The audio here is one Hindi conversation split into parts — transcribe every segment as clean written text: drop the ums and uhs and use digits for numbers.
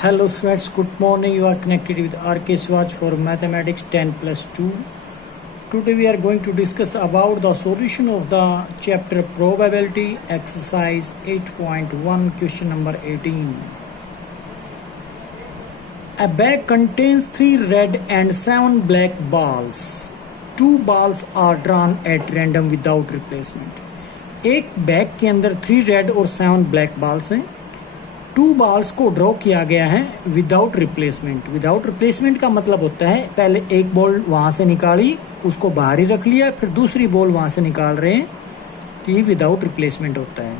Hello students, good morning. You are connected with RK Swatch for Mathematics 10+2. Today we are going to discuss about the solution of the chapter Probability exercise 8.1 question number 18. A bag contains 3 red and 7 black balls. 2 balls are drawn at random without replacement. एक बैग के अंदर 3 रेड और 7 ब्लैक बॉल्स हैं. 2 बॉल्स को ड्रॉ किया गया है विदाउट रिप्लेसमेंट. विदाउट रिप्लेसमेंट का मतलब होता है पहले एक बॉल वहां से निकाली, उसको बाहर ही रख लिया, फिर दूसरी बॉल वहां से निकाल रहे हैं, तो ये विदाउट रिप्लेसमेंट होता है.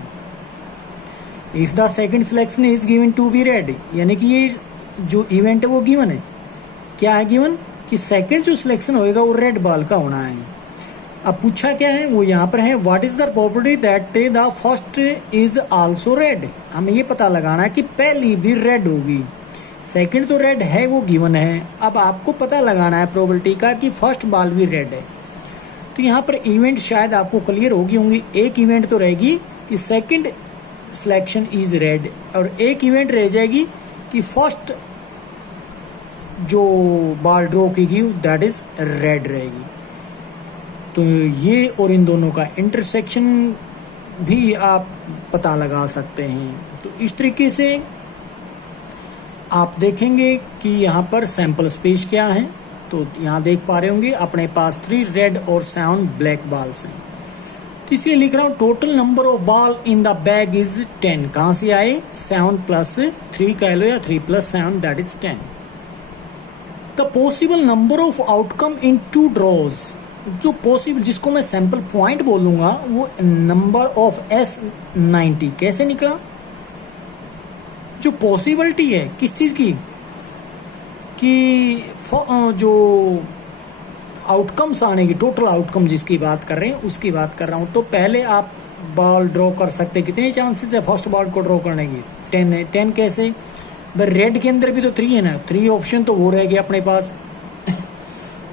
If the second selection is given to be red, यानी कि ये जो इवेंट है वो गिवन है. क्या है गिवन? कि सेकंड जो सिलेक्शन होएगा वो रेड बॉल का होना है. अब पूछा क्या है, वो यहाँ पर है what is the probability that the first is also red. हमें ये पता लगाना है कि पहली भी रेड होगी. सेकंड तो रेड है, वो गिवन है. अब आपको पता लगाना है प्रोबेबिलिटी का कि फर्स्ट बॉल भी रेड है. तो यहाँ पर इवेंट शायद आपको क्लियर होगी होंगी. एक इवेंट तो रहेगी कि सेकंड सिलेक्शन इज रेड, और एक इवेंट रह जाएगी कि फर्स्ट जो बॉल ड्रॉ की गई दैट इज रेड रहेगी. तो ये और इन दोनों का इंटरसेक्शन भी आप पता लगा सकते हैं. तो इस तरीके से आप देखेंगे कि यहाँ पर सैंपल स्पेस क्या है. तो यहाँ देख पा रहे होंगे अपने पास 3 रेड और 7 ब्लैक बॉल्स हैं. तो इसलिए लिख रहा हूँ total number of ball in the bag is 10. कहाँ से आए? 7 + 3 कह लो या 3 + 7 that is 10. The possible number of outcome in 2 draws. जो पॉसिबल, जिसको मैं सैंपल पॉइंट बोलूंगा, वो नंबर ऑफ S90 कैसे निकला? जो पॉसिबिलिटी है किस चीज की, कि जो आउटकम्स आने की, टोटल आउटकम जिसकी बात कर रहे हैं उसकी बात कर रहा हूं. तो पहले आप बॉल ड्रॉ कर सकते, कितने चांसेस है फर्स्ट बॉल को ड्रॉ करने की? 10 है. 10 कैसे? रेड के अंदर भी तो 3 है ना, 3 ऑप्शन तो वो रह गया अपने पास.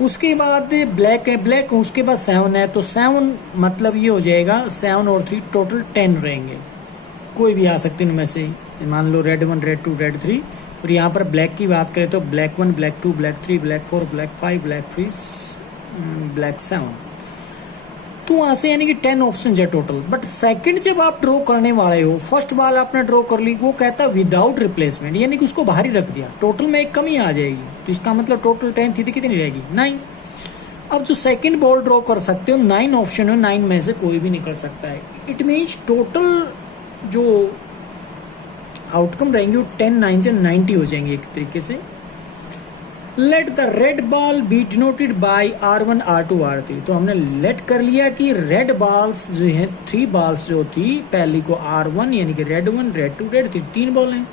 उसके बाद ब्लैक है, ब्लैक उसके बाद 7 है, तो 7 मतलब ये हो जाएगा 7 और 3 टोटल 10 रहेंगे. कोई भी आ सकते हैं इनमें से. मान लो रेड 1, रेड 2, रेड 3. और यहाँ पर ब्लैक की बात करें तो black 1, black 2, black 3, black 4, black 5, black 3, black 7. तो वहां से यानी कि 10 ऑप्शन है टोटल. बट सेकंड जब आप ड्रॉ करने वाले हो, फर्स्ट बॉल आपने ड्रॉ कर ली, वो कहता विदाउट रिप्लेसमेंट, यानी कि उसको बाहर ही रख दिया. टोटल में एक कमी आ जाएगी. तो इसका मतलब टोटल 10 थी तो कितनी रहेगी? 9. अब जो सेकंड बॉल ड्रॉ कर सकते हो, 9 ऑप्शन है, 9 में से कोई भी निकल सकता है. इट मीन्स टोटल जो आउटकम रहेंगे वो 10 9 से 90 हो जाएंगे एक तरीके से. Let the red ball B denoted by R1 R2 R3. तो हमने लेट कर लिया कि रेड बॉल्स जो है 3 बॉल्स जो थी, पहली को R1 यानी कि रेड 1, रेड 2, रेड 3, 3 बॉल हैं.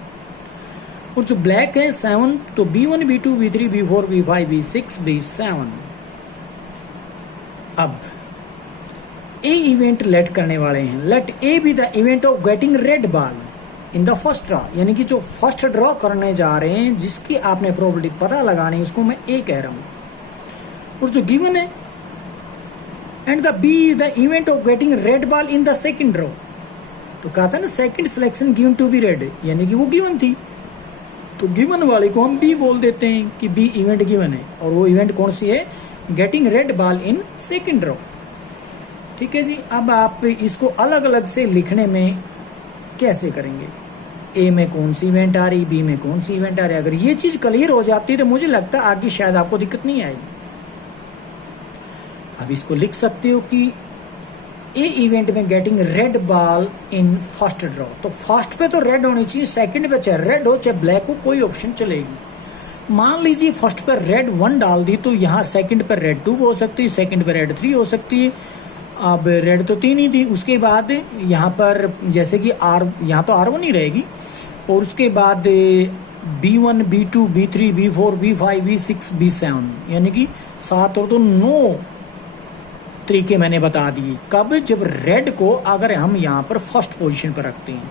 और जो ब्लैक है 7, तो B1 B2 B3 B4 B5 B6 B7. अब ए इवेंट लेट करने वाले हैं. Let A be the event of getting red ball in the first draw, यानी कि जो फर्स्ट ड्रॉ करने जा रहे हैं जिसकी आपने प्रोबेबिलिटी पता लगानी है, उसको मैं ए कह रहा हूं. और जो गिवन है and the B is the event of getting red ball in the second draw. तो कहा था ना second selection given to be red, यानी कि वो गिवन थी. तो गिवन वाले को हम बी बोल देते हैं कि बी इवेंट गिवन है. और वो इवेंट कौन सी है? Getting red ball in second draw. ठीक है जी. अब आप इसको अलग अलग से लिखने में कैसे करेंगे? ए में कौन सी इवेंट आ रही, बी में कौन सी इवेंट आ रही. अगर ये चीज क्लियर हो जाती है तो मुझे लगता है आगे शायद आपको दिक्कत नहीं आएगी. अब इसको लिख सकते हो कि ए इवेंट में getting red ball in first draw. तो फर्स्ट पे तो रेड होनी चाहिए, सेकंड पे चाहे रेड हो चाहे ब्लैक हो, कोई ऑप्शन चलेगी. मान लीजिए फर्स्ट पर रेड 1 डाल दी, तो यहाँ सेकंड पर रेड 2 हो सकती है, सेकंड पर रेड 3 हो सकती है. अब रेड तो 3 ही थी. उसके बाद यहाँ पर जैसे कि यहाँ तो R1 ही रहेगी. और उसके बाद B1 B2 B3 B4 B5 B6 B7, यानी कि 7 और तो 9 तरीके मैंने बता दिए. कब? जब रेड को अगर हम यहाँ पर फर्स्ट पोजीशन पर रखते हैं.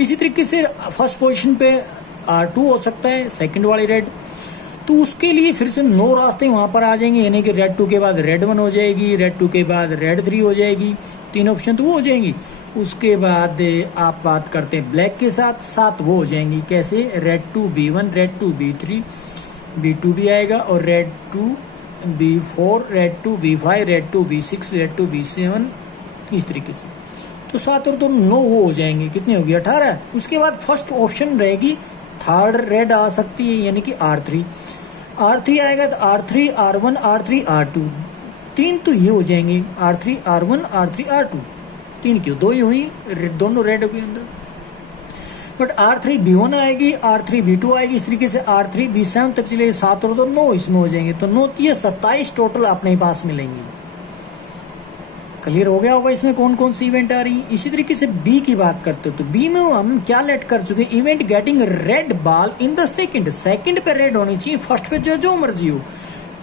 इसी तरीके से फर्स्ट पोजीशन पे R2 हो सकता है, सेकंड वाली रेड. तो उसके लिए फिर से 9 रास्ते वहां पर आ जाएंगे, यानी कि रेड 2 के बाद रेड 1 हो जाएगी, रेड 2 के बाद रेड 3 हो जाएगी. 3 ऑप्शन तो वो हो जाएंगी. उसके बाद आप बात करते हैं ब्लैक के साथ, साथ वो हो जाएंगी कैसे, red to B1, red to B3, B2 भी आएगा, और red to B4, red to B5, red to B6, red to B7, इस तरीके से। तो 7 और 2 9 वो हो जाएंगे, कितने हो गए 18। उसके बाद फर्स्ट ऑप्शन रहेगी थर्ड रेड आ सकती है, यानी कि R3 आएगा तो R3 R1 R3 R2, 3 तो ये हो जाएंगे R3 R1 R3 R2, 3 क्यों, 2 ही हुई, दोनों रेड हो गए अंदर। बट R3 B1 आएगी, R3 B2 आएगी, इस तरीके से R3 B7 तक चले, 7 और 2 9 इसमें हो जाएंगे, तो 9 ये 27 टोटल अपने पास मिलेंगे। क्लियर हो गया होगा इसमें कौन कौन सी इवेंट आ रही है। इसी तरीके से बी की बात करते हो तो बी में हम क्या लेट कर चुके, event getting red ball in the second पे रेड होनी चाहिए, फर्स्ट पे जो मर्जी हो।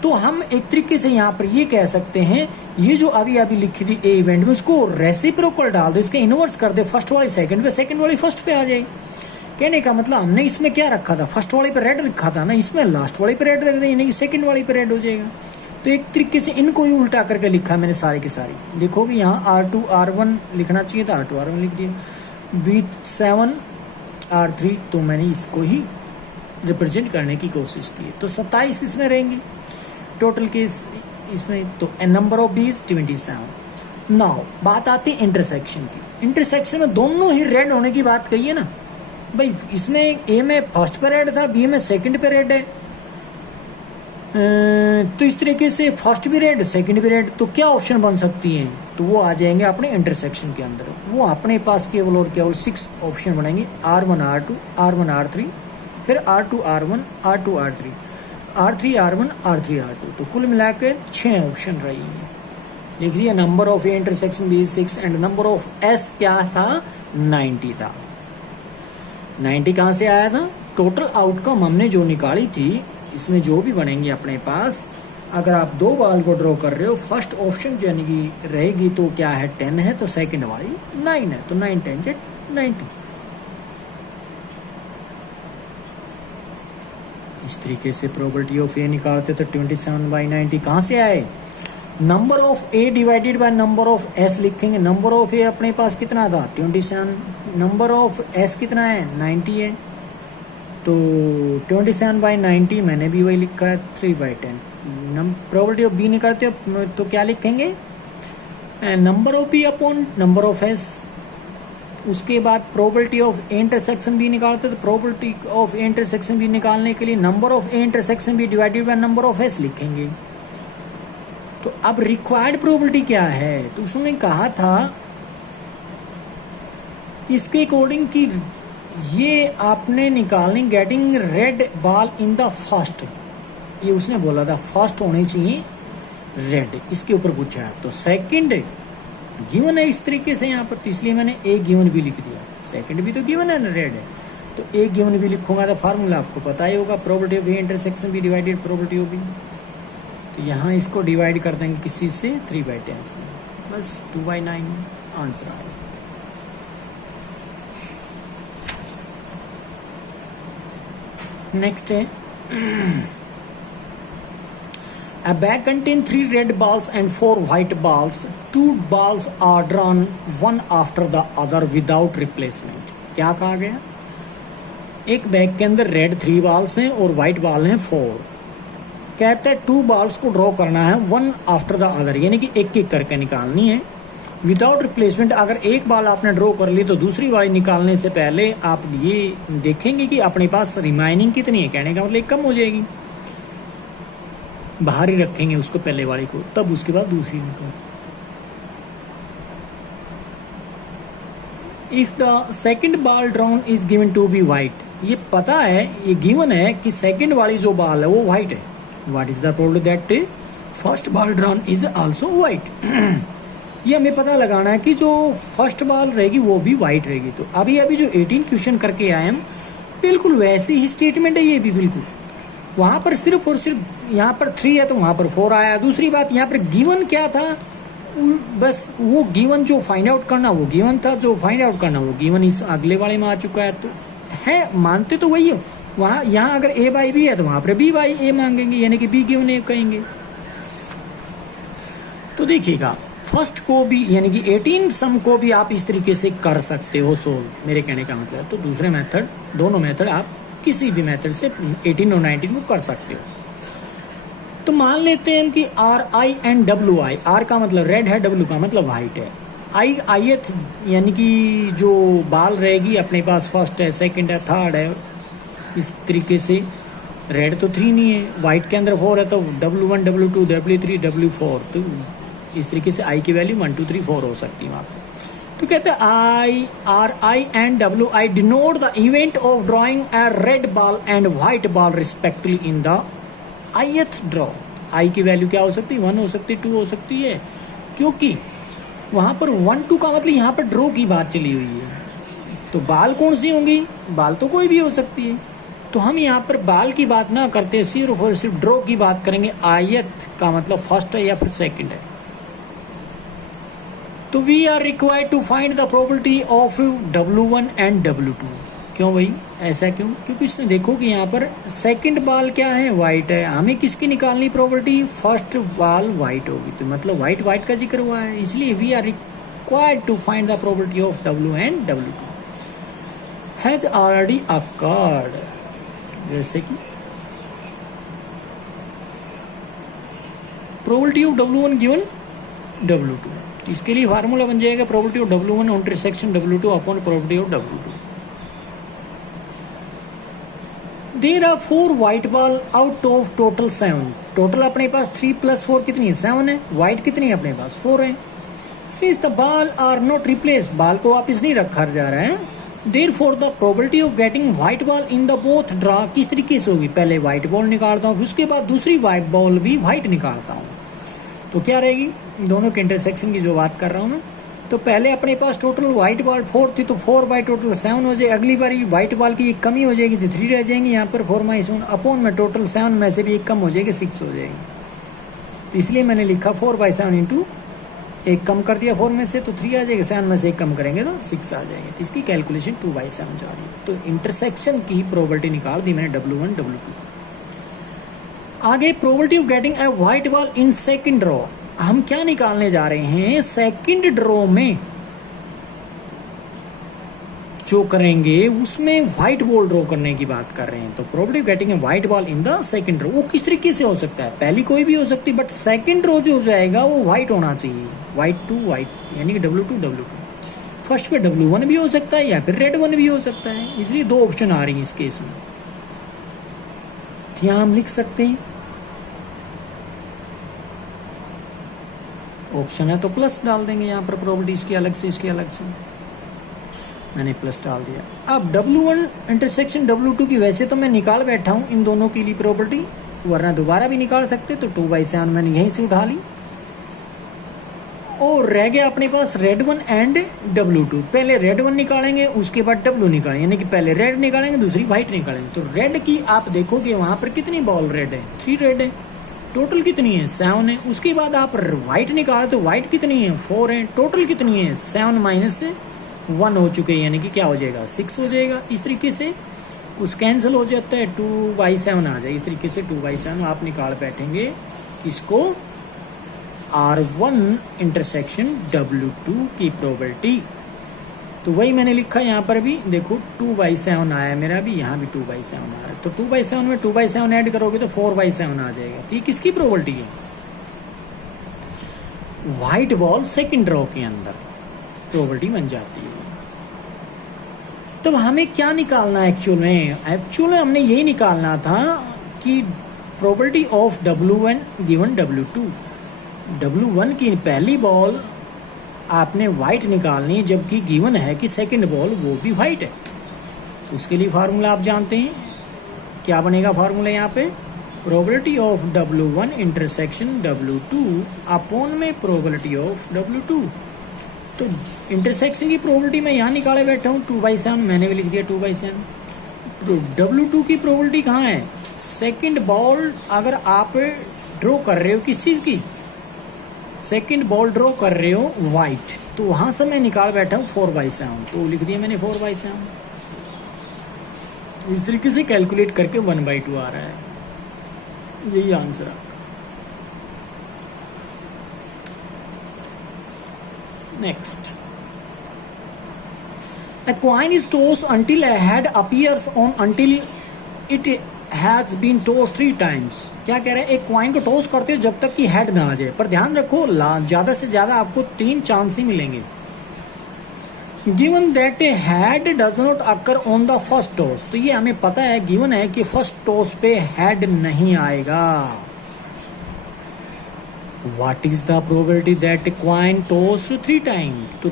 तो हम एक तरीके से यहाँ पर ये कह सकते हैं, ये जो अभी लिखी थी ए इवेंट में, उसको रेसिप्रोकल डाल दो, इसके इनवर्स कर दे, फर्स्ट वाली सेकंड पे, सेकंड वाली फर्स्ट पे आ जाए। कहने का मतलब हमने इसमें क्या रखा था, फर्स्ट वाली पे रेड लिखा था ना, इसमें लास्ट वाली पे रेड रख दे, यानी कि सेकंड वाली पे रेड हो जाएगा। तो एक तरीके से इनको ही उल्टा करके लिखा मैंने सारे के सारे। देखोगे यहाँ R2 R1 लिखना चाहिए था, R2 R1 लिख दिया, B7 R3, तो मैंने इसको ही रिप्रेजेंट करने की कोशिश की। तो 27 इसमें रहेंगे टोटल केस इसमें। तो number of B is 27। Now बात आती है इंटरसेक्शन की। इंटरसेक्शन में दोनों ही रेड होने की बात कही है ना भाई, इसमें ए में फर्स्ट पे रेड था, बी में सेकंड पे रेड है, तो इस तरीके से फर्स्ट भी रेड सेकंड भी रेड, तो क्या ऑप्शन बन सकती हैं, तो वो आ जाएंगे अपने इंटरसेक्शन के अंदर। वो अपने पास केवल और केवल 6 ऑप्शन बनेंगे, R1 R2 R1 R3, फिर R2 R1 R2 R3, R3 R1 R3 R2, तो कुल मिला के 6 ऑप्शन रहेंगे। लिख लिया, number of A intersection B 6 and number of S क्या था, 90 था। 90 कहाँ से आया था, टोटल आउटकम हमने जो निकाली थी, इसमें जो भी बनेंगे अपने पास, अगर आप 2 बॉल को ड्रॉ कर रहे हो, फर्स्ट ऑप्शन जो यानी कि रहेगी तो क्या है 10 है, तो सेकंड वाली 9 है, तो 9 10 90। इस तरीके से प्रोबेबिलिटी ऑफ ए निकालते तो 27/90 कहाँ से आए, number of A divided by number of S लिखेंगे। नंबर ऑफ ए अपने पास कितना था 27, नंबर ऑफ एस कितना है 90 है, तो 27/90 मैंने भी वही लिखा है 3/10। प्रोबेबिलिटी ऑफ बी निकालते हो तो क्या लिखेंगे, number of B upon number of S. उसके बाद probability of A intersection B निकालते तो probability of A intersection B निकालने के लिए number of A intersection B divided by number of S लिखेंगे। तो अब रिक्वायर्ड प्रोबेबिलिटी क्या है, तो उसने कहा था इसके अकॉर्डिंग कि ये आपने निकालनी getting red ball in the first, ये उसने बोला था फर्स्ट होनी चाहिए रेड, इसके ऊपर पूछा है। तो सेकंड गिवन है इस तरीके से यहाँ पर, तो इसलिए मैंने ए गिवन भी लिख दिया, सेकंड भी तो गिवन है ना रेड है, तो ए गिवन भी लिखूंगा, तो फार्मूला आपको पता ही होगा, probability of A intersection B divided probability of B. तो यहाँ इसको डिवाइड कर देंगे किसी से 3/10 से, बस 2/9 आंसर आएगा। नेक्स्ट है, a bag contains 3 red balls and 4 white balls. 2 balls are drawn one after the other without replacement. क्या कहा गया, एक बैग के अंदर रेड 3 बॉल्स हैं और व्हाइट बॉल हैं 4। कहते हैं 2 बॉल्स को ड्रॉ करना है वन आफ्टर द अदर, यानी कि एक एक करके निकालनी है विदाउट रिप्लेसमेंट। अगर एक बॉल आपने ड्रॉ कर ली तो दूसरी वाली निकालने से पहले आप ये देखेंगे कि अपने पास रिमाइनिंग कितनी है, कहने का मतलब एक कम हो जाएगी, बाहर ही रखेंगे उसको पहले वाली को, तब उसके बाद दूसरी निकाल। If the second ball drawn is given to be white, ये पता है, ये गिवन है कि सेकंड वाली जो बॉल है वो व्हाइट है। What is the probability that first ball drawn is also white. ये हमें पता लगाना है कि जो फर्स्ट बॉल रहेगी वो भी व्हाइट रहेगी। तो अभी जो 18 क्वेश्चन करके आए हम, बिल्कुल वैसी ही स्टेटमेंट है ये भी, बिल्कुल वहां पर सिर्फ और सिर्फ यहाँ पर 3 है तो वहां पर 4 आया। दूसरी बात यहाँ पर गिवन क्या था, बस वो गिवन जो फाइंड आउट करना वो गिवन था, जो फाइंड आउट करना वो गिवन इस अगले वाले में आ चुका है। तो है मानते तो वही हो, वहाँ यहाँ अगर ए बाई बी है तो वहां पर बी बाई ए मांगेंगे, यानी कि बी गिवन ए कहेंगे। तो देखिएगा फर्स्ट को भी यानी कि 18 सम को भी आप इस तरीके से कर सकते हो सोल्व, मेरे कहने का मतलब। तो दूसरे मेथड, दोनों मेथड आप किसी भी मेथड से 18 और 19 को कर सकते हो। तो मान लेते हैं कि R I and W I, R का मतलब रेड है, डब्ल्यू का मतलब वाइट है। आई आईएथ यानी कि जो बाल रहेगी अपने पास फर्स्ट है, सेकंड है, थर्ड है, इस तरीके से। रेड तो 3 नहीं है, वाइट के अंदर 4 है, तो W1 W2 W3 W4, तो इस तरीके से आई की वैल्यू 1 2 3 4 हो सकती है वहाँ पे। तो कहते हैं I R I and W I denote the event of drawing a red ball and white ball respectively in the ith draw. I की वैल्यू क्या हो सकती है, 1 हो सकती है, 2 हो सकती है, क्योंकि वहाँ पर 1 2 का मतलब यहाँ पर ड्रॉ की बात चली हुई है। तो बाल कौन सी होंगी, बाल तो कोई भी हो सकती है। तो हम यहाँ पर बाल की बात ना करते, सिर्फ और सिर्फ ड्रॉ की बात करेंगे। आयत का मतलब फर्स्ट है या फिर सेकंड है। तो we are required to find the probability of W1 and W2। क्यों भाई, ऐसा क्यों? क्योंकि इसमें देखो कि यहाँ पर सेकंड बाल क्या है, वाइट है। हमें किसकी निकालनी प्रोबेबिलिटी, फर्स्ट बाल वाइट होगी, तो मतलब वाइट वाइट का जिक्र हुआ है, इसलिए we are required to find the probability of W and W2 has already occurred. जैसे कि probability of W1 given W2, इसके लिए फार्मूला बन जाएगा probability of W1 intersection W2 upon probability of W2। There are 4 white ball out of total 7। Total अपने पास 3 + 4 कितनी है, 7 है। व्हाइट कितनी है अपने पास, 4 है। Since the ball are not replace, ball को वापिस नहीं रखा जा रहा है, Therefore the probability of getting white ball in the both draw किस तरीके से होगी, पहले व्हाइट बॉल निकालता हूँ, उसके बाद दूसरी व्हाइट बॉल भी व्हाइट निकालता हूँ, तो क्या रहेगी, दोनों के इंटरसेक्शन की जो बात कर रहा हूँ मैं। तो पहले अपने पास टोटल व्हाइट बॉल 4 थी, तो 4 बाई टोटल 7 हो जाए। अगली बारी व्हाइट बॉल की एक कमी हो जाएगी, तो 3 रह जाएंगी। यहाँ पर 4 - 7 अपॉन में टोटल 7 में से भी एक कम हो जाएगी, 6 हो जाएगी। तो इसलिए मैंने लिखा 4/7 इंटू एक कम कर दिया 4 में से, तो 3 आ जाएगा। 7 में से एक कम करेंगे तो 6 आ जाएंगे। तो इसकी कैलकुलेशन 2/7 जा रही है। तो इंटरसेक्शन की प्रोबेबिलिटी निकाल दी मैंने, W1 W2। आगे probability of getting a white ball in second draw, हम क्या निकालने जा रहे हैं, सेकंड ड्रॉ में जो करेंगे उसमें व्हाइट बॉल ड्रॉ करने की बात कर रहे हैं। तो probability of getting a white ball in the second draw, वो किस तरीके से हो सकता है, पहली कोई भी हो सकती है, बट सेकंड ड्रॉ जो हो जाएगा वो व्हाइट होना चाहिए, व्हाइट टू व्हाइट, यानी कि W2 W2। फर्स्ट पे W1 भी हो सकता है या फिर रेड 1 भी हो सकता है, इसलिए 2 ऑप्शन आ रही है इस केस में। यहाँ हम लिख सकते हैं ऑप्शन है तो प्लस डाल देंगे यहाँ पर, प्रोबेबिलिटी इसकी अलग से इसकी अलग से, मैंने प्लस डाल दिया। अब W1 इंटरसेक्शन W2 की वैसे तो मैं निकाल बैठा हूँ इन दोनों के लिए प्रोबेबिलिटी, वरना दोबारा भी निकाल सकते, तो 2/7 मैंने यहीं से उठा ली। और रह गया अपने पास रेड 1 एंड W2। पहले रेड 1 निकालेंगे, उसके बाद W निकालेंगे, यानी कि पहले रेड निकालेंगे दूसरी व्हाइट निकालेंगे। तो रेड की आप देखोगे वहां पर कितनी बॉल रेड है, 3 रेड है, टोटल कितनी है, 7 है। उसके बाद आप व्हाइट निकाले तो व्हाइट कितनी है, 4 है, टोटल कितनी है, 7 - 1 हो चुके हैं, यानी कि क्या हो जाएगा, 6 हो जाएगा। इस तरीके से कुछ कैंसिल हो जाता है, 2/7 आ जाए। इस तरीके से 2/7 आप निकाल बैठेंगे इसको, R1 इंटरसेक्शन W2 की प्रोबेबिलिटी। तो वही मैंने लिखा यहाँ पर भी, देखो 2/7 आया मेरा भी, यहाँ भी 2/7 आ रहा है। तो 2/7 में 2/7 ऐड करोगे तो 4/7 आ जाएगा। तो ये किसकी प्रोबेबिलिटी है, व्हाइट बॉल सेकंड ड्रॉ के अंदर प्रोबेबिलिटी बन जाती है। तो हमें क्या निकालना है एक्चुअल में हमने यही निकालना था कि probability of W1 given W2। W1 की पहली बॉल आपने व्हाइट निकालनी है, जबकि गिवन है कि सेकंड बॉल वो भी व्हाइट है। तो उसके लिए फार्मूला आप जानते हैं, क्या बनेगा फार्मूला यहाँ पे, probability of W1 intersection W2 upon में प्रोबेबिलिटी ऑफ W2। तो इंटरसेक्शन की प्रोबेबिलिटी मैं यहाँ निकाले बैठा हूँ, 2/7 मैंने भी लिख दिया 2/7। तो W2 की प्रोबेबिलिटी कहाँ है, सेकंड बॉल अगर आप ड्रॉ कर रहे हो किस चीज़ की, सेकंड बॉल ड्रॉ कर रहे हो व्हाइट, तो वहां से मैं निकाल बैठा हूँ 4/7, तो लिख दिया मैंने 4/7। इस तरीके से कैलकुलेट करके 1/2 आ रहा है, यही आंसर आपका। Next, a coin is tossed until a head appears on until it has been tossed 3 times. क्या कह रहे हैं, एक क्वाइन को टॉस करते हो जब तक कि हेड ना आ जाए, पर ध्यान रखो ज्यादा से ज्यादा आपको 3 चांस ही मिलेंगे. Given that A head does not occur on the first toss, तो ये हमें पता है, गिवन है कि फर्स्ट टॉस पे हेड नहीं आएगा. What is the probability that coin toss 3 time, तो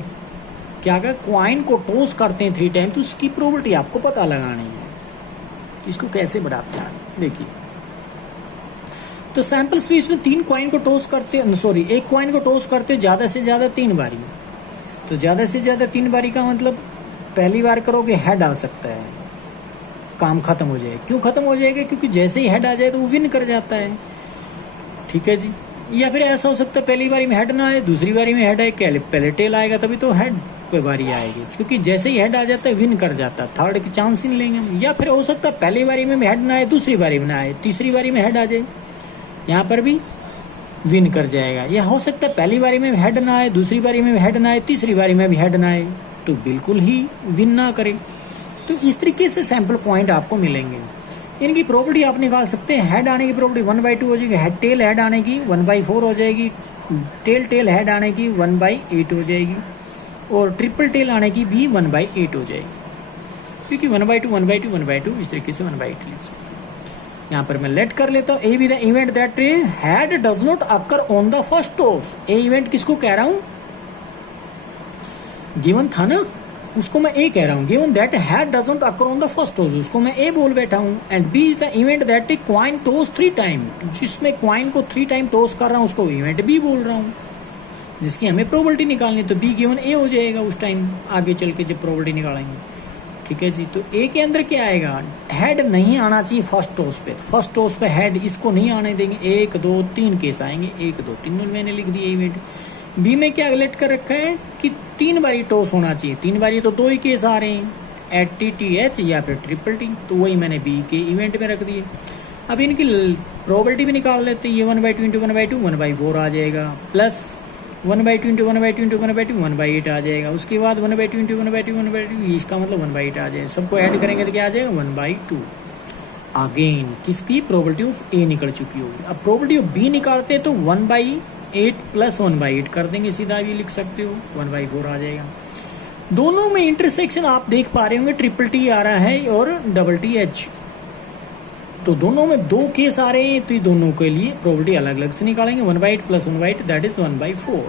क्या अगर क्वाइन को टॉस करते हैं 3 टाइम तो उसकी प्रोबेबिलिटी आपको पता लगानी है. इसको कैसे बढ़ाते हैं देखिए, तो सैंपल स्पीच में 3 क्वाइन को टॉस करते हैं, सॉरी एक क्वाइन को टॉस करते हैं ज्यादा से ज्यादा 3 बारी. तो ज्यादा से ज्यादा 3 बारी का मतलब पहली बार करोगे हेड आ सकता है, काम खत्म हो जाएगा. क्यों खत्म हो जाएगा, क्योंकि जैसे ही हेड आ जाए तो वो विन कर जाता है. ठीक है जी. या फिर ऐसा हो सकता है पहली बारी में हेड ना आए, दूसरी बारी में हेड आए, पहले टेल आएगा तभी तो हेड पे बारी आएगी, क्योंकि जैसे ही हेड आ जाता है विन कर जाता है, थर्ड की चांस ही नहीं लेंगे हम. या फिर हो सकता है पहली बारी में हेड ना आए, दूसरी बारी में ना आए, तीसरी बारी में हेड आ जाए, यहाँ पर भी विन कर जाएगा. या हो सकता है पहली बारी में हेड ना आए, दूसरी बारी में हेड ना आए, तीसरी बारी में भी हेड ना आए, तो बिल्कुल ही विन ना करे. तो इस तरीके से सैंपल पॉइंट आपको मिलेंगे. इनकी प्रॉपर्टी आप निकाल सकते हैं. हेड आने की प्रॉपर्टी 1/2 हो जाएगी, हेड टेल हेड आने की 1/4 हो जाएगी, टेल टेल हेड आने की 1/8 हो जाएगी, और ट्रिपल टेल आने की भी 1/8 हो जाएगी, क्योंकि 1/2 1/2 1/2 इस तरीके से 1/8 लिख सकते हैं. यहाँ पर मैं लेट कर लेता हूँ. ए be the event that head does not occur on the first toss. A event किसको कह रहा हूँ, गिवन था ना, उसको मैं ए कह रहा हूँ. Given that head does not occur on the first toss, उसको मैं ए बोल बैठा हूँ. And B is the event that coin toss 3 time, जिसमें क्वाइन को 3 टाइम टॉस कर रहा हूँ उसको इवेंट बी बोल रहा हूँ, जिसकी हमें प्रोबेबिलिटी निकालनी. तो बी गिवन ए हो जाएगा उस टाइम आगे चल के जब प्रोबेबिलिटी निकालेंगे. ठीक है जी. तो ए के अंदर क्या आएगा, हेड नहीं आना चाहिए फर्स्ट टॉस पे. फर्स्ट टॉस पे हेड इसको नहीं आने देंगे. 1 2 3 केस आएंगे, 1 2 3 मैंने लिख दिया इवेंट. बी में क्या लेट कर रखा है कि 3 बारी टॉस होना चाहिए. 3 बारी तो 2 ही केस आ रहे हैं, एट टी टी एच या फिर ट्रिपल टी, तो वही मैंने बी के इवेंट में रख दिए. अब इनकी प्रोबेबिलिटी भी निकाल लेते हैं. ये 1/2 इंटू 1/2 1/4 आ जाएगा, प्लस 1/2 इंटू 1/2 इंटू 1/2 1/8 आ जाएगा. उसके बाद 1/2 इंटू 1/2 1/2 इसका मतलब 1/8 आ जाएगा. सबको ऐड करेंगे तो क्या आ जाएगा 1/2. अगेन किसकी प्रोबेबिलिटी ऑफ ए निकल चुकी होगी. अब प्रोबेबिलिटी ऑफ बी निकालते हैं तो 1/8 प्लस 1/8 कर देंगे, सीधा भी लिख सकते हो, 1/4 आ जाएगा. दोनों में इंटरसेक्शन आप देख पा रहे होंगे, ट्रिपल टी आ रहा है और डबल टी एच, तो दोनों में 2 केस आ रहे हैं, तो ये दोनों के लिए प्रोबेबिलिटी अलग अलग से निकालेंगे. 1/8 प्लस 1/8 दैट इज 1/4.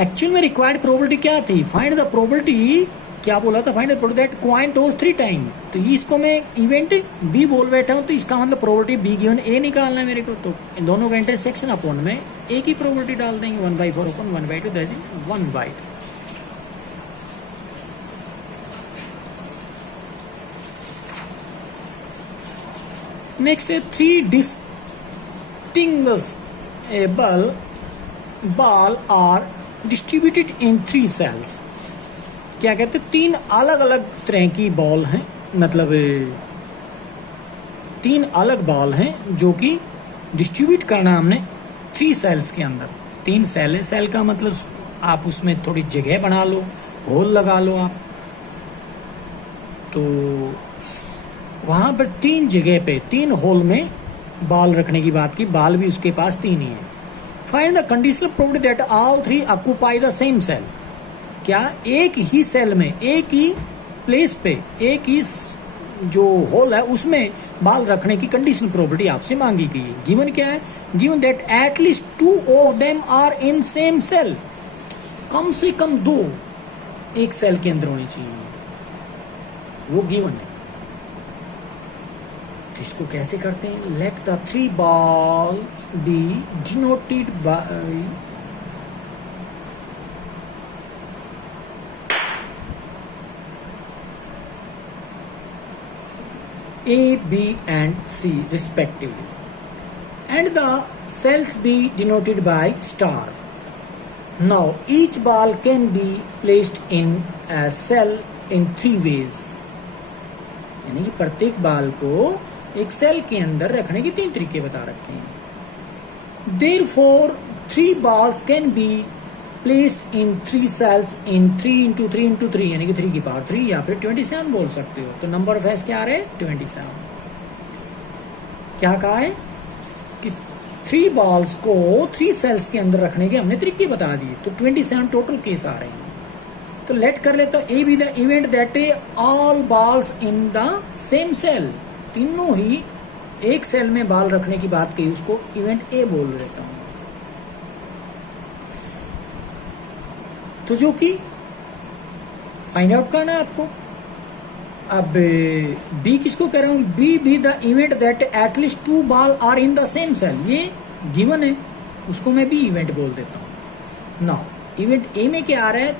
एक्चुअल में रिक्वायर्ड प्रोबेबिलिटी क्या थी, फाइंड द प्रोबेबिलिटी, क्या बोला था, find the probability that coin toss 3 time. तो इसको मैं इवेंट बी बोल बैठा हूं, तो इसका मतलब प्रोबेबिलिटी बी गिवन ए निकालना है मेरे को. तो इन दोनों का इंटरसेक्शन अपॉन में ए की प्रोबेबिलिटी डाल देंगे, 1/4 upon 1/2 that is 1/2. Next, 3 distinguishable ball are distributed in 3 cells. क्या कहते हैं, 3 अलग अलग तरह की बॉल हैं, मतलब 3 अलग बॉल हैं जो कि डिस्ट्रीब्यूट करना हमने 3 सेल्स के अंदर. 3 सेल है, सेल का मतलब आप उसमें थोड़ी जगह बना लो, होल लगा लो आप, तो वहां पर 3 जगह पे 3 होल में बॉल रखने की बात की. बॉल भी उसके पास 3 ही है. Find the conditional probability that all 3 occupy the same cell. क्या एक ही सेल में, एक ही प्लेस पे, एक ही जो होल है उसमें बॉल रखने की कंडीशनल प्रोबेबिलिटी आपसे मांगी गई है. गिवन क्या है, given that at least 2 of them are in same cell. कम से कम 2 एक सेल के अंदर होनी चाहिए, वो गिवन है. इसको कैसे करते हैं, let the 3 balls B denoted by A, B and C respectively, and the cells be denoted by star. Now each ball can be placed in a cell in 3 ways. यानी कि प्रत्येक बॉल को एक सेल के अंदर रखने के 3 तरीके बता रखे हैं. Therefore 3 balls can be placed in 3 cells in 3 into 3 into 3 यानी कि 3 की पावर 3 या फिर 27 बोल सकते हो। तो नंबर ऑफ एस क्या आ रहा है 27। क्या कहा है कि 3 बॉल्स को 3 सेल्स के अंदर रखने के हमने तरीके बता दिए, तो 27 टोटल केस आ रहे हैं। तो लेट कर लेता A be the event that a all balls in the same cell, तीनों ही एक सेल में बॉल रखने की बात कही, उसको इवेंट ए बोल देता हूं। तो जो कि फाइंड आउट करना है आपको। अब बी किसको कह रहा हूं, B the event that at least 2 ball are in the same cell, ये गिवन है, उसको मैं बी इवेंट बोल देता हूं। नाउ इवेंट ए में क्या आ रहा है,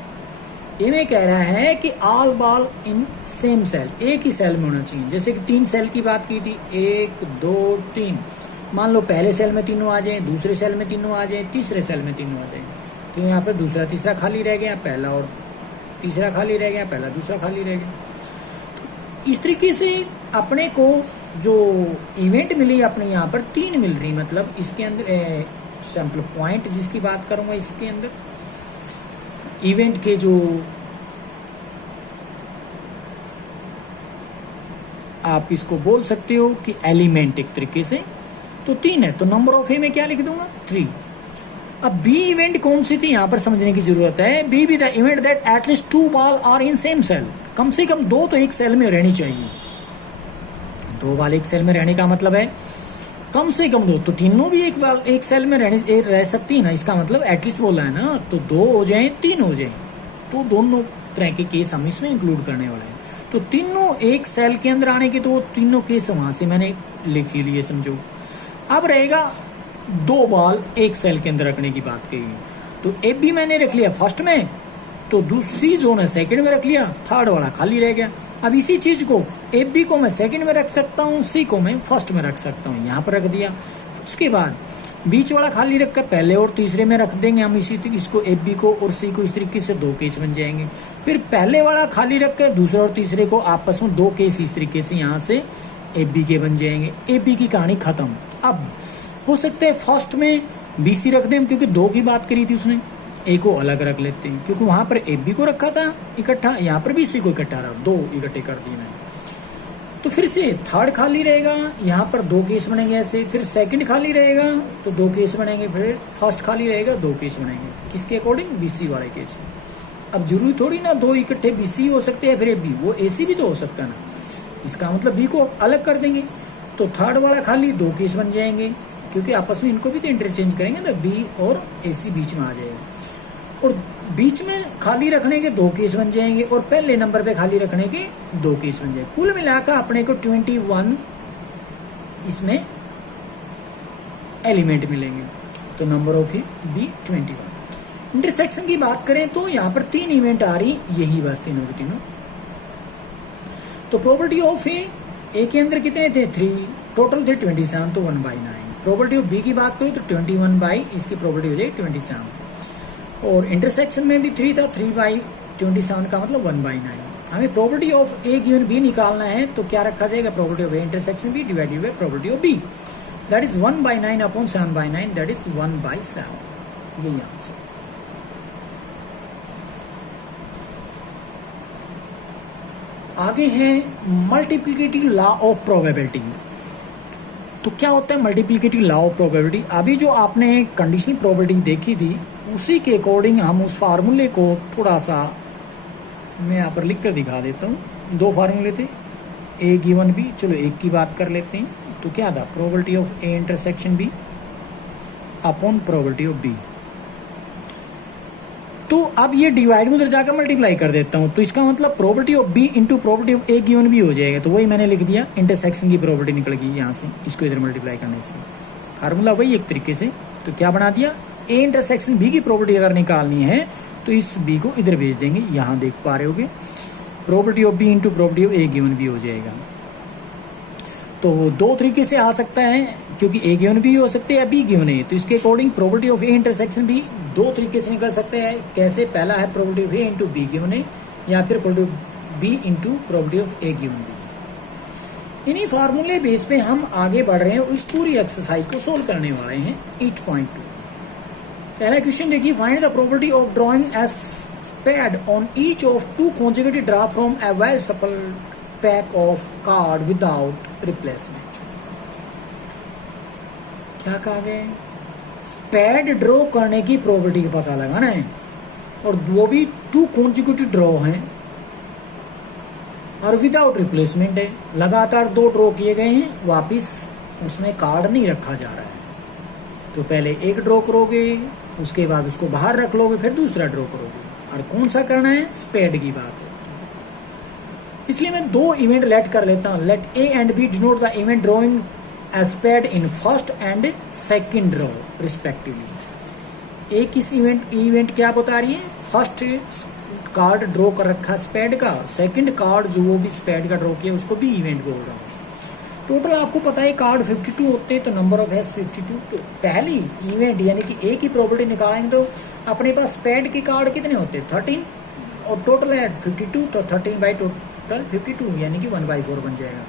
ए में कह रहा है कि all ball in same cell, एक ही सेल में होना चाहिए। जैसे कि 3 सेल की बात की थी, 1 2 3, मान लो पहले सेल में तीनों आ जाए, दूसरे सेल में तीनों आ जाए, तीसरे सेल में तीनों आ जाए, तो यहाँ पर दूसरा तीसरा खाली रह गया, पहला और तीसरा खाली रह गया, पहला दूसरा खाली रह गया। तो इस तरीके से अपने को जो इवेंट मिली अपने यहाँ पर 3 मिल रही, मतलब इसके अंदर सैंपल पॉइंट जिसकी बात करूंगा, इसके अंदर इवेंट के जो आप इसको बोल सकते हो कि एलिमेंट एक तरीके से, तो 3 है। तो नंबर ऑफ ए में क्या लिख दूंगा 3। अब बी इवेंट कौन सी थी यहां पर समझने की जरूरत है। B the event that at least 2 ball are in same cell, कम से कम 2 तो एक सेल में रहनी चाहिए। 2 बॉल एक सेल में रहने का मतलब है कम से कम 2, तो तीनों भी एक सेल में रह सकती है ना, इसका मतलब एटलीस्ट बोला है ना, तो 2 हो जाए 3 हो जाए, तो दोनों तरह के केस हम इसमें इंक्लूड करने वाले हैं। तो तीनों एक सेल के अंदर आने के, तो तीनों केस वहां से मैंने लिख ही लिए, समझो। अब रहेगा 2 बॉल एक सेल के अंदर रखने की बात कही, तो ए बी मैंने रख लिया फर्स्ट में, तो दूसरी जोन है सेकंड में रख लिया, थर्ड वाला खाली रह गया। अब इसी चीज को ए बी को मैं सेकंड में रख सकता हूँ, सी को मैं फर्स्ट में रख सकता हूँ, यहाँ पर रख दिया। उसके बाद बीच वाला खाली रखकर पहले और तीसरे में रख देंगे हम इसको ए बी को और सी को, इस तरीके से 2 केस बन जाएंगे। फिर पहले वाला खाली रखकर दूसरे और तीसरे को आपस में 2 केस इस तरीके से यहाँ से ए बी के बन जाएंगे। ए बी की कहानी खत्म। अब हो सकता है फर्स्ट में बी सी रख दें, क्योंकि 2 की बात करी थी उसने, ए को अलग रख लेते हैं, क्योंकि वहां पर ए बी को रखा था इकट्ठा, यहाँ पर भी सी को इकट्ठा रहा, 2 इकट्ठे कर दिए मैंने। तो फिर से थर्ड खाली रहेगा, यहाँ पर 2 केस बनेंगे ऐसे, फिर सेकंड खाली रहेगा तो 2 केस बनेंगे, फिर फर्स्ट खाली रहेगा 2 केस बनेंगे, किसके अकॉर्डिंग, बीसी वाले केस। अब जरूरी थोड़ी ना 2 इकट्ठे बीसी हो सकते हैं फिर ए बी, वो ए सी भी तो हो सकता है ना, इसका मतलब बी को अलग कर देंगे, तो थर्ड वाला खाली 2 केस बन जाएंगे, क्योंकि आपस में इनको भी तो इंटरचेंज करेंगे ना, बी और ए सी बीच में आ जाएगा, और बीच में खाली रखने के 2 केस बन जाएंगे, और पहले नंबर पे खाली रखने के 2 केस बन जाएंगे। कुल मिलाकर अपने को 21 इसमें एलिमेंट मिलेंगे, तो number of A B 21। Intersection की बात करें तो यहाँ पर 3 इवेंट आ रही, यही बस तीनों के तीनों। तो प्रोबेबिलिटी ऑफ ए के अंदर कितने थे 3, टोटल थे 27, तो 1/9। प्रोबेबिलिटी ऑफ बी की बात करें तो 21 बाई इसकी प्रोबेबिलिटी हो जाए 27, और इंटरसेक्शन में भी 3 था, 3/27 का मतलब 1/9। हमें probability of A given B निकालना है, तो क्या रखा जाएगा, probability of A intersection B divided by probability of B, that is 1/9 upon 7/9, that is 1/7, यही आंसर। आगे है मल्टीप्लिकेटिव लॉ ऑफ प्रोबेबिलिटी। तो क्या होता है मल्टीप्लिकेटिव लॉ ऑफ प्रोबेबिलिटी। अभी जो आपने कंडीशनल प्रोबेबिलिटी देखी थी, उसी के अकॉर्डिंग हम उस फार्मूले को थोड़ा सा मैं यहाँ पर लिख कर दिखा देता हूँ। 2 फार्मूले थे, ए गिवन बी, चलो एक की बात कर लेते हैं। तो क्या था, probability of A intersection B upon probability of B. तो अब ये डिवाइड में उधर जाकर मल्टीप्लाई कर देता हूँ, तो इसका मतलब probability of B into probability of A given B हो जाएगा। तो वही मैंने लिख दिया, इंटरसेक्शन की प्रोबेबिलिटी निकल गई यहाँ से, इसको इधर मल्टीप्लाई करने से फार्मूला वही एक तरीके से। तो क्या बना दिया, ए इंटरसेक्शन बी की प्रोबेबिलिटी अगर निकालनी है तो इस बी को इधर भेज देंगे, यहाँ देख पा रहे होगे, probability of B into probability of A given B हो जाएगा। तो 2 तरीके से आ सकता है, क्योंकि ए गिवन बी हो सकते हैं, बी गिवन है, तो इसके according probability of A intersection B 2 तरीके से निकल सकते हैं। कैसे, पहला है probability of A into B given है, या फिर probability of B into probability of A given B. इन्हीं फार्मूले बेस पे हम आगे बढ़ रहे हैं और इस पूरी एक्सरसाइज को सोल्व करने वाले हैं 8.2। पहला क्वेश्चन देखिए, find the probability of drawing as spade on each of two consecutive draw from a well shuffled pack of card without replacement. क्या कहा गया? स्पेड ड्रॉ करने की प्रोबेबिलिटी का पता लगाना है, और वो भी टू कॉन्जिक्यूटिव ड्रॉ हैं और विदाउट रिप्लेसमेंट है। लगातार दो ड्रॉ किए गए हैं, वापिस उसमें कार्ड नहीं रखा जा रहा है। तो पहले एक ड्रॉ करोगे, उसके बाद उसको बाहर रख लोगे, फिर दूसरा ड्रॉ करोगे। और कौन सा करना है? स्पेड की बात है। इसलिए मैं दो इवेंट लेट कर लेता हूं। Let A and B denote the event drawing as spade in first and second draw respectively. एक इस इवेंट क्या बता रही है? फर्स्ट कार्ड ड्रॉ कर रखा स्पेड का, सेकंड कार्ड जो वो भी स्पेड का ड्रॉ किया उसको भी इवेंट बोल रहा हूँ। टोटल आपको पता है कार्ड 52 होते हैं, तो नंबर ऑफ हैज 52। तो पहली इवेंट यानी कि एक ही प्रोबेबिलिटी निकालेंगे तो अपने पास स्पेड के कार्ड कितने होते हैं? 13, और टोटल है 52, तो 13 बाई टोटल 52 यानी कि 1/4 बन जाएगा।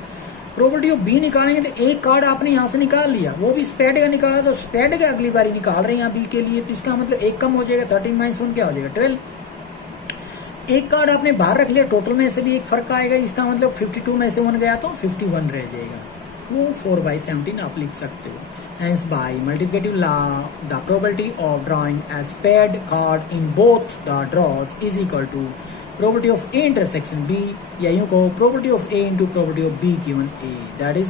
प्रोबेबिलिटी ऑफ बी निकालेंगे तो एक कार्ड आपने यहाँ से निकाल लिया, वो भी स्पेड का निकाला, तो स्पेड का अगली बारी निकाल रहे हैं यहाँ बी के लिए, तो इसका मतलब एक कम हो जाएगा। 13 - 1 क्या हो जाएगा? 12। एक कार्ड आपने बाहर रख लिया, टोटल में से भी एक फर्क आएगा, इसका मतलब 52 में से 1 गया तो 51 रह जाएगा। वो 4/17 आप लिख सकते हो। Hence by multiplicative law, the probability of drawing a paired card in both the draws is equal to probability of A intersection B, या यूं कहो probability of A into probability of B given A, that is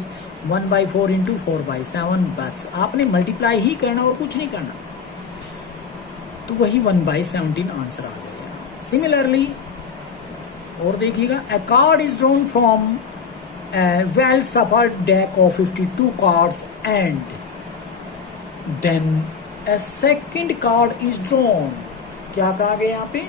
1/4 into 4/7। बस आपने मल्टीप्लाई ही करना और कुछ नहीं करना, तो वही 1/17 आंसर आ जाएगा। सिमिलरली और देखिएगा, a card is drawn from a well shuffled deck of 52 cards and then a second card is drawn। क्या कहा गया यहाँ पे?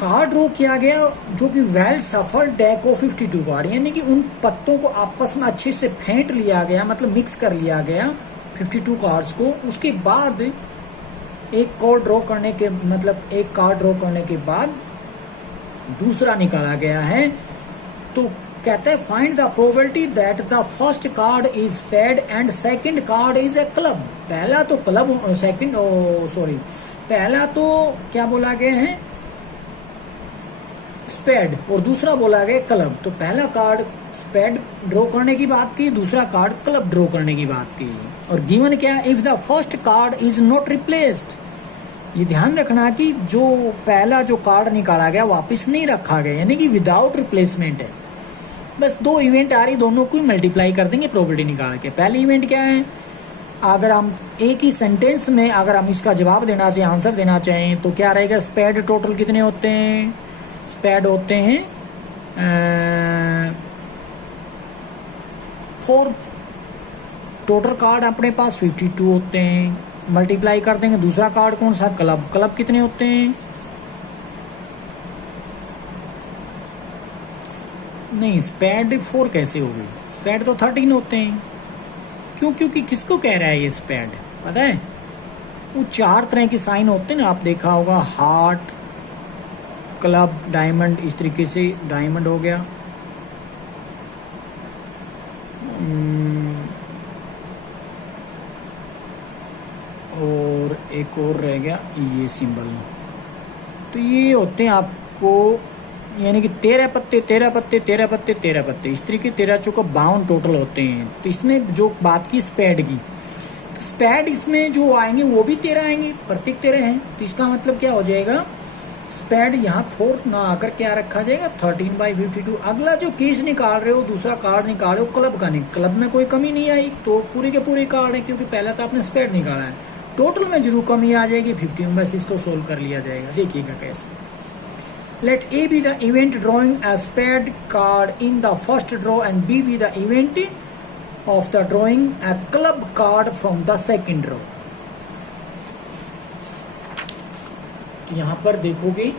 कार्ड ड्रॉ किया गया जो कि वेल सफल डेक ऑफ 52 कार्ड, यानी कि उन पत्तों को आपस में अच्छे से फेंट लिया गया, मतलब मिक्स कर लिया गया 52 कार्ड्स को। उसके बाद एक कार्ड ड्रॉ करने के मतलब एक कार्ड ड्रॉ करने के बाद दूसरा निकाला गया है। तो कहते हैं find the probability that the first card is spade and second card is a club. पहला तो क्लब, सेकंड पहला तो क्या बोला गया है? स्पेड, और दूसरा बोला गया क्लब। तो पहला कार्ड स्पेड ड्रॉ करने की बात की, दूसरा कार्ड क्लब ड्रॉ करने की बात की। और गिवन क्या? If the first card is not replaced. ये ध्यान रखना कि जो पहला जो कार्ड निकाला गया वापस नहीं रखा गया, यानी कि विदाउट रिप्लेसमेंट है। बस दो इवेंट आ रही, दोनों को मल्टीप्लाई कर देंगे प्रोबेबिलिटी निकाल के। पहली इवेंट क्या है? अगर हम एक ही सेंटेंस में अगर हम इसका जवाब देना चाहें, आंसर देना चाहें, तो क्या रहेगा? स्पेड टोटल कितने होते हैं? स्पेड होते हैं 4। टोटल कार्ड अपने पास 52 होते हैं, मल्टीप्लाई कर देंगे। दूसरा कार्ड कौन सा? क्लब। क्लब कितने होते हैं? नहीं, स्पेड 4 कैसे हो गई? स्पेड तो 13 होते हैं। क्यों? क्योंकि किसको कह रहा है ये स्पेड? पता है? वो 4 तरह के साइन होते हैं ना, आप देखा होगा, हार्ट, क्लब, डायमंड। इस तरीके से डायमंड हो गया, और एक और रह गया ये सिंबल। तो ये होते हैं आपको, यानी कि 13 पत्ते 13 पत्ते 13 पत्ते 13 पत्ते, इस तरीके 13 चौका 52 टोटल होते हैं। तो इसने जो बात की स्पेड की, तो स्पेड इसमें जो आएंगे वो भी 13 आएंगे, प्रत्येक 13 हैं। तो इसका मतलब क्या हो जाएगा? स्पेड यहाँ 4 ना आकर क्या रखा जाएगा? 13/52। अगला जो केस निकाल रहे हो, दूसरा कार्ड निकाल रहे हो क्लब का, नहीं क्लब में कोई कमी नहीं आई, तो पूरे के पूरे कार्ड है, क्योंकि पहला तो आपने स्पेड निकाला है। टोटल में जरूर कमी आ जाएगी 15, बस इसको सोल्व कर लिया जाएगा। देखिएगा कैसे। Let A be the event drawing a spade card in the first draw and B be the event of the drawing a club card from the second draw। यहाँ पर देखोगे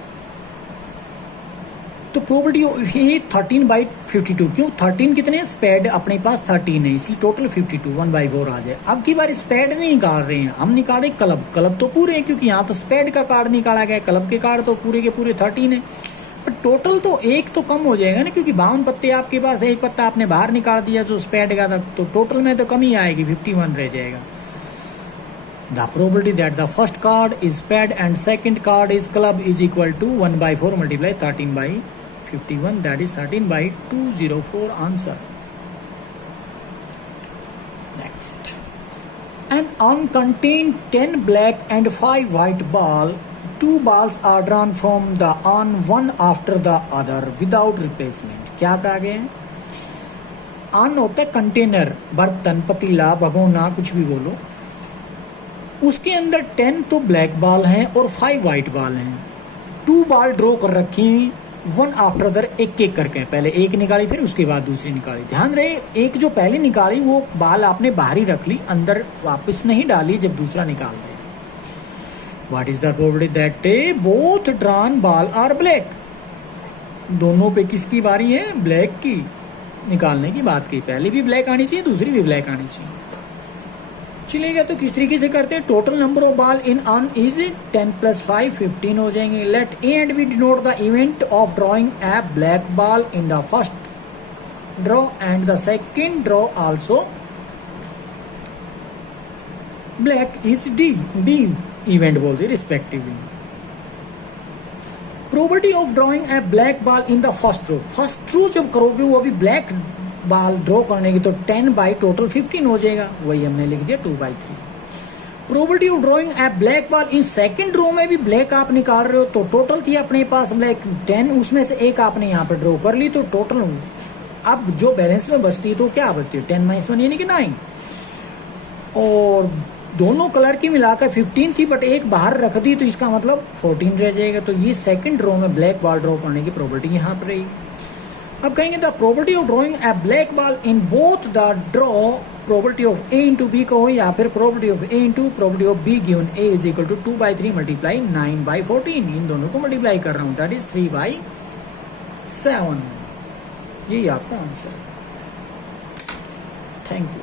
तो प्रोबेबिलिटी ये 13/52। क्यों? 13 कितने? स्पेड अपने पास 13 है, इसलिए टोटल 52, 1/4 आ जाए। अब की बार स्पेड नहीं निकाल रहे हैं, हम निकाल रहे क्लब। क्लब तो पूरे हैं, क्योंकि यहाँ तो स्पेड का कार्ड निकाला गया, क्लब के कार्ड तो पूरे के पूरे 13 है। पर टोटल तो एक तो कम हो जाएगा ना, क्योंकि 52 पत्ते आपके पास, एक पत्ता आपने बाहर निकाल दिया जो स्पेड का था, तो टोटल में तो कमी आएगी, 51 रह जाएगा। The probability that the first card is spade and second card is club is equal to 1 by 4 multiply 13 by 51, that is 13 by 204 answer. Next. An uncontained 10 black and 5 white ball, 2 balls are drawn from the on one after the other without replacement. क्या कहा गया है? अन होता है कंटेनर, बर्तन, पतीला, भगोना, कुछ भी बोलो। उसके अंदर 10 तो ब्लैक बॉल हैं और 5 वाइट बॉल हैं। 2 बॉल ड्रॉ कर रखी हैं वन आफ्टर अदर, एक एक करके। पहले एक निकाली फिर उसके बाद दूसरी निकाली। ध्यान रहे, एक जो पहले निकाली वो बॉल आपने बाहर ही रख ली, अंदर वापस नहीं डाली जब दूसरा निकाल रहे। What is the probability that both drawn ball are black? दोनों पे किसकी बारी है? ब्लैक की निकालने की बात की। पहले भी ब्लैक आनी चाहिए, दूसरी भी ब्लैक आनी चाहिए। चलेगा तो किस तरीके से करते हैं? Total number of ball in urn is 10 + 5 15 हो जाएंगे। Let A and B denote the event of drawing a black ball in the first draw and the second draw also black is D. D event बोलते respectively. Probability of drawing a black ball in the first draw, first draw जब करोगे वो अभी ब्लैक बॉल ड्रॉ करने की, तो 10 बाई टोटल 15 हो जाएगा। वही हमने लिख दिया 2 by 3। Probability of drawing a black ball in second draw में भी ब्लैक आप निकाल रहे हो, तो टोटल थी अपने पास ब्लैक 10, उसमें से एक आपने यहाँ पे ड्रॉ कर ली, तो टोटल अब जो बैलेंस में बचती है तो क्या बचती है? 10 - 1 यानी कि 9। और दोनों कलर की मिलाकर 15 थी, बट एक बाहर रख दी तो इसका मतलब 14 रह जाएगा। तो ये सेकंड ड्रॉ में ब्लैक बॉल ड्रॉ करने की प्रोबेबिलिटी यहाँ पर रहेगी। अब कहेंगे the probability of drawing a black ball in both the draw, probability of A into B कहो या फिर probability of A into probability of B given A is equal to 2 by 3 multiply 9 by 14। इन दोनों को मल्टीप्लाई कर रहा हूं, दैट इज 3 by 7। यही आपका आंसर है। Thank you.